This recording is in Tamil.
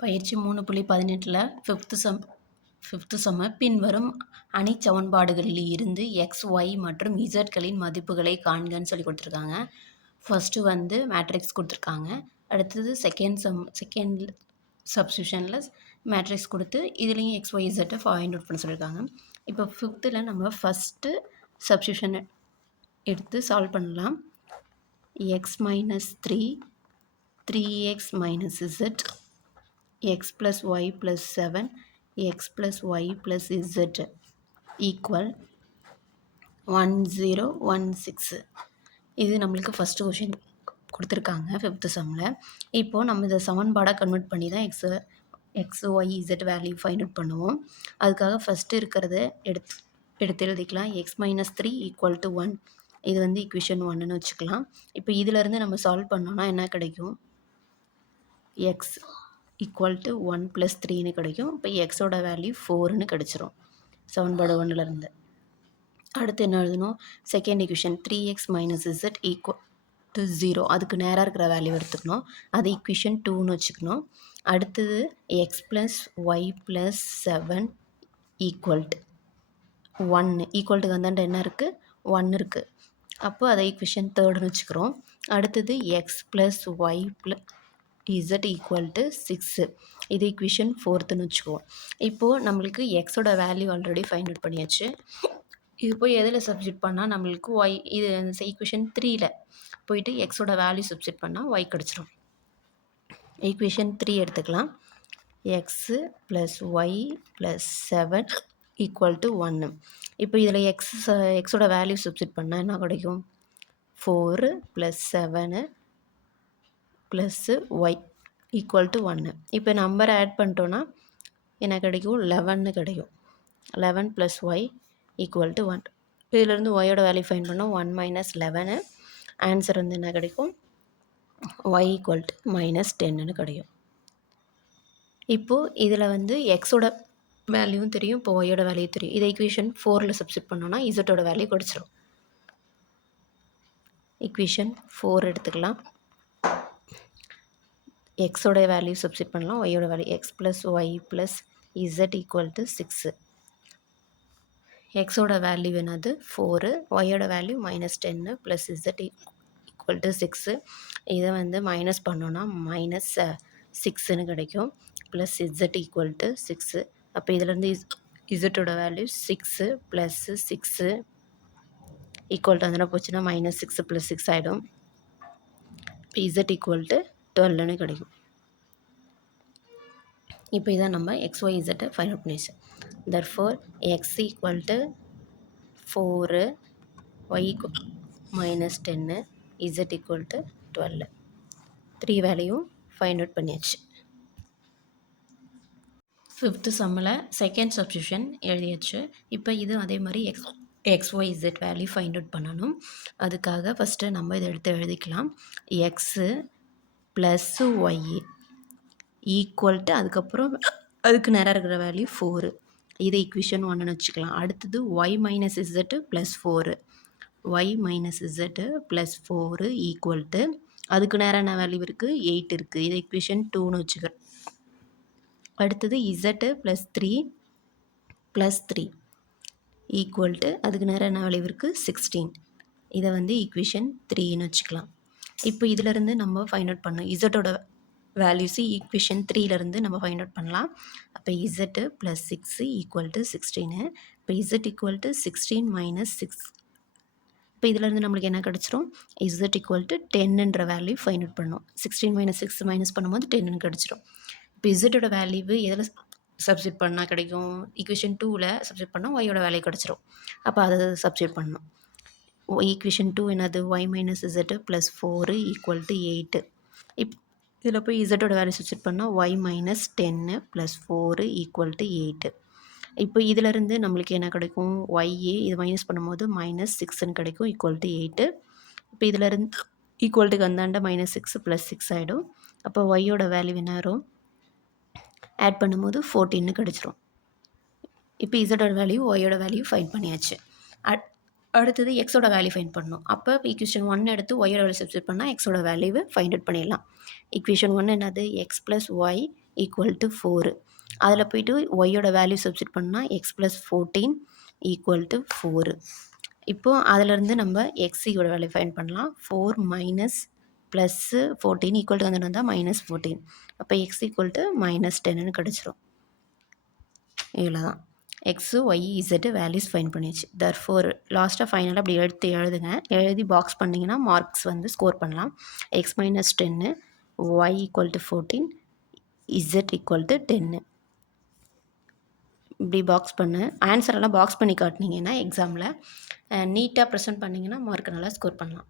பயிற்சி மூணு புள்ளி பதினெட்டில் ஃபிஃப்த்து சம் ஃபிஃப்த்து சம்ம பின்வரும் அணி சமன்பாடுகளில் இருந்து எக்ஸ் ஒய் மற்றும் இசட்களின் மதிப்புகளை காண்கன்னு சொல்லி கொடுத்துருக்காங்க. ஃபஸ்ட்டு வந்து மேட்ரிக்ஸ் கொடுத்துருக்காங்க. அடுத்தது செகண்ட் சம் செகண்ட் சப்ஸ்டியூஷனில் மேட்ரிக்ஸ் கொடுத்து இதுலேயும் எக்ஸ் ஒய் இசட்டை ஃபைண்ட் அவுட் பண்ண சொல்லியிருக்காங்க இப்போ ஃபிஃப்த்தில் நம்ம ஃபஸ்ட்டு சப்ஸ்டியூஷன் எடுத்து சால்வ் பண்ணலாம். X minus three three X minus Z X plus Y plus seven X plus Y plus Z equal one zero one six இது நம்மளுக்கு ஃபஸ்ட்டு கொஷின் கொடுத்துருக்காங்க ஃபிஃப்த்து செம்மில் இப்போது நம்ம இதை சமன்பாடாக கன்வெர்ட் பண்ணி தான் x x y z value find out பண்ணுவோம். அதுக்காக ஃபஸ்ட்டு இருக்கிறத எடுத்து எடுத்து எழுதிக்கலாம். X minus three equal to one இது வந்து இக்குவேஷன் ஒன்னுன்னு வச்சுக்கலாம். இப்போ இதிலேருந்து நம்ம சால்வ் பண்ணோன்னா என்ன கிடைக்கும்? X equal to one plus த்ரீன்னு கிடைக்கும். இப்போ எக்ஸோட வேல்யூ ஃபோர்னு கிடச்சிரும். சமன்பாடு ஒன்றுலேருந்து அடுத்து என்ன எழுதணும்? Second equation three x minus z equal to zero அதுக்கு நேராக இருக்கிற வேல்யூ எடுத்துக்கணும். அது இக்குவேஷன் டூன்னு வச்சுக்கணும். அடுத்தது x plus y plus seven equal to ஒன்று ஈக்குவல்ட்டுக்கு அந்தாண்ட வந்தாண்ட என்ன இருக்குது ஒன் இருக்குது அப்போ அதை ஈக்குவேஷன் தேர்டுன்னு வச்சுக்கிறோம். அடுத்தது x plus y plus z equal to six இது ஈக்குவேஷன் ஃபோர்த்துன்னு வச்சுக்குவோம். இப்போது நம்மளுக்கு எக்ஸோட வேல்யூ ஆல்ரெடி ஃபைண்ட் அவுட் பண்ணியாச்சு. இது போய் எதில் சப்ஜெக்ட் பண்ணால் நம்மளுக்கு ஒய் இது ஈக்குவேஷன் த்ரீயில் போயிட்டு எக்ஸோட வேல்யூ சப்ஜெக்ட் பண்ணால் ஒய் கிடச்சிரும். ஈக்குவேஷன் த்ரீ எடுத்துக்கலாம். X plus y plus seven equal to ஒன்று இப்போ இதில் எக்ஸ் எக்ஸோட வேல்யூ சப்ஜெக்ட் பண்ணால் என்ன கிடைக்கும்? Four plus seven plus y equal to ஒன்று இப்போ நம்பரை ஆட் பண்ணிட்டோன்னா என்ன கிடைக்கும்? லெவன்னு கிடைக்கும். Eleven plus y equal to one இதிலேருந்து ஒயோட வேல்யூ ஃபைன் பண்ணோம். ஒன் மைனஸ் லெவனு ஆன்சர் வந்து என்ன கிடைக்கும்? ஒய் ஈக்குவல் டு மைனஸ் டென்னு கிடைக்கும். இப்போது இதில் வந்து எக்ஸோட வேல்யூவும் தெரியும். இப்போ ஒய்யோட வேல்யூ தெரியும். இதை ஈக்குவேஷன் ஃபோரில் சப்ஸ்டிட் பண்ணோன்னா இசட்டோட வேல்யூ கிடச்சிரும் ஈக்குவேஷன் ஃபோர் எடுத்துக்கலாம். எக்ஸோட வேல்யூ சப்ஸ்டிட் பண்ணலாம். ஒய்யோட value x plus y plus z equal to six எக்ஸோட வேல்யூ என்னது? ஃபோரு ஒய்யோட value minus ten plus z equal to six இதை வந்து மைனஸ் பண்ணோன்னா மைனஸ் சிக்ஸுன்னு கிடைக்கும். Plus z equal to six அப்போ இதிலேருந்து is இசட்டோட value six plus six equal to அதனால் போச்சுன்னா மைனஸ் சிக்ஸு ப்ளஸ் சிக்ஸ் ஆகிடும் இப்போ இசட் ஈக்குவல் டு டுவெல்லுன்னு கிடைக்கும். இப்போ இதான் நம்ம எக்ஸ் ஒய் இசட்டை ஃபைண்ட் அவுட் பண்ணிச்சு தர் four x equal to four y minus ten z equal to twelve three வேலையும் ஃபைண்ட் அவுட் பண்ணியாச்சு. ஃபிஃப்த்து சம்மில் செகண்ட் சப்ஸ்டியூஷன் எழுதியாச்சு. இப்போ இது அதே மாதிரி x x y z value find out பண்ணணும். அதுக்காக ஃபஸ்ட்டு நம்ம இதை எடுத்து எழுதிக்கலாம். எக்ஸு ப்ளஸ்ஸு ஒய் ஈக்குவல்ட்டு அதுக்கப்புறம் அதுக்கு நேராக இருக்கிற வேல்யூ ஃபோரு இதை ஈக்குவேஷன் ஒன்றுன்னு வச்சுக்கலாம். அடுத்தது y minus z plus four y minus z plus four equal to அதுக்கு நேரம் என்ன வேல்யூ இருக்குது எயிட் இருக்குது இதை ஈக்குவேஷன் டூன்னு வச்சுக்கிறேன் அடுத்தது z plus three plus three equal to அதுக்கு நேரம் என்ன வேல்யூ இருக்குது சிக்ஸ்டீன் இதை வந்து ஈக்குவேஷன் த்ரீன்னு வச்சுக்கலாம். இப்போ இதிலேருந்து நம்ம ஃபைண்ட் அவுட் பண்ணோம் இசட்டோட வேல்யூஸு ஈக்குவேஷன் த்ரீலேருந்து நம்ம ஃபைண்ட் அவுட் பண்ணலாம். அப்போ z plus six equal to sixteen இப்போ z equal to sixteen minus six இப்போ இதிலேருந்து நம்மளுக்கு என்ன கிடச்சிரும்? இசட் ஈக்குவல் டு டென்னுன்ற வேல்யூ ஃபைண்ட் அவுட் பண்ணோம். சிக்ஸ்டீன் மைனஸ் சிக்ஸ் மைனஸ் பண்ணும்போது டென்னு கிடச்சிரும். இப்போ இசட்டோட வேல்யூ எதில் சப்ஸ்டியூட் பண்ணால் கிடைக்கும்? ஈக்குவேஷன் டூவில் சப்ஸ்டியூட் பண்ணால் ஒய்யோட வேல்யூ கிடச்சிரும். அப்போ அதை சப்ஸ்டியூட் பண்ணணும் ஈக்குவேஷன் டூ என்னது? Y minus z plus four equal to eight இப் இதில் போய் இசட்டோட வேல்யூ சப்ஸ்டியூட் பண்ணால் y minus ten plus four equal to eight இப்போ இதிலேருந்து நம்மளுக்கு என்ன கிடைக்கும்? ஒய்ஏ இது மைனஸ் பண்ணும்போது மைனஸ் சிக்ஸ்ன்னு கிடைக்கும் ஈக்குவல் டு எயிட்டு இப்போ இதிலேருந்து ஈக்குவல் டுக்கு வந்தாண்ட மைனஸ் சிக்ஸ் ப்ளஸ் சிக்ஸ் ஆகிடும் அப்போ ஒய்யோட வேல்யூ என்ன ஆட் பண்ணும்போது ஃபோர்டீன்னு கிடச்சிரும். இப்போ இசட்டோட வேல்யூ ஒய்யோட வேல்யூ ஃபைண்ட் பண்ணியாச்சு. அட் அடுத்தது எக்ஸோட வேல்யூ ஃபைண்ட் பண்ணணும். அப்போ ஈக்குவேஷன் ஒன் எடுத்து ஒய்யோட வேல்யூ சப்ஸ்டியூட் பண்ணால் எக்ஸோட வேல்யூவை ஃபைண்ட் அவுட் பண்ணிடலாம். ஈக்குவேஷன் ஒன் என்னது? X plus y equal to four அதில் போயிட்டு ஒய்யோட வேல்யூ சப்ஸ்டிட் பண்ணால் x plus fourteen equal to four இப்போது அதிலேருந்து நம்ம எக்ஸியோட வேல்யூ ஃபைன் பண்ணலாம். Four minus plus fourteen equal to வந்துட்டு வந்தால் மைனஸ் ஃபோர்டீன் அப்போ எக்ஸ் ஈக்குவல் டு மைனஸ் டென்னு கிடச்சிரும். இவ்வளோ தான் x y z values find பண்ணியாச்சு. தர் ஃபோர் லாஸ்ட்டாக ஃபைனலாக அப்படி எடுத்து எழுதுங்க. எழுதி பாக்ஸ் பண்ணிங்கன்னா மார்க்ஸ் வந்து ஸ்கோர் பண்ணலாம். X minus ten y equal to fourteen z equal to ten இப்படி பாக்ஸ் பண்ணு. ஆன்சரெல்லாம் பாக்ஸ் பண்ணி காட்டினீங்கன்னா எக்ஸாமில் நீட்டாக ப்ரெசென்ட் பண்ணிங்கன்னா மார்க் நல்லா ஸ்கோர் பண்ணலாம்.